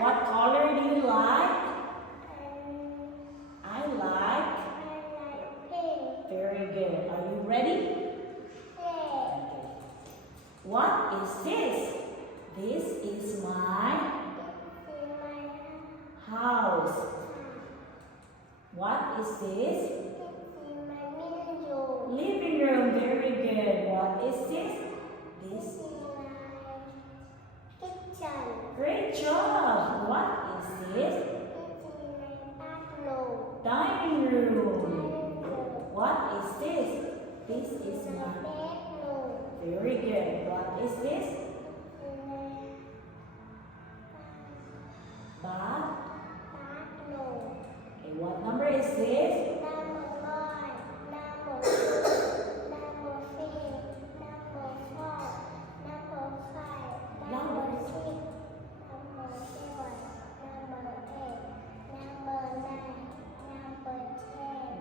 What color do you like? I like. Very good. Are you ready? What is this? This is my house. What is this? Living room. Very good. What is this? This. Great job. What is this? Dining room. What is this? This is my. Very good. What is this? Bath. Okay, what number is this?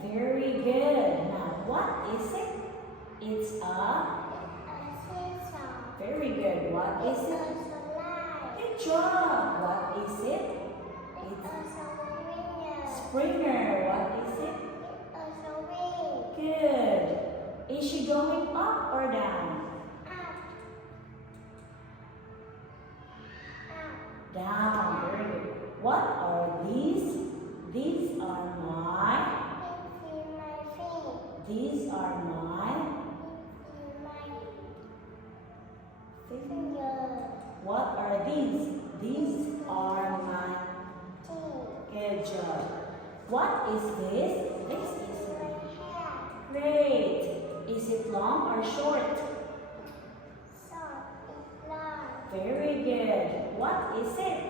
Very good. Now, what is it? It's a. Very good. What is it? Good job. What is it? It's Springer. What is it? Good. Is she going up or down? Down. Very good. What are these? These are my. These are my. What are these? These are my. Good job. What is this? This is great. Is it long or short? Very good. What is it?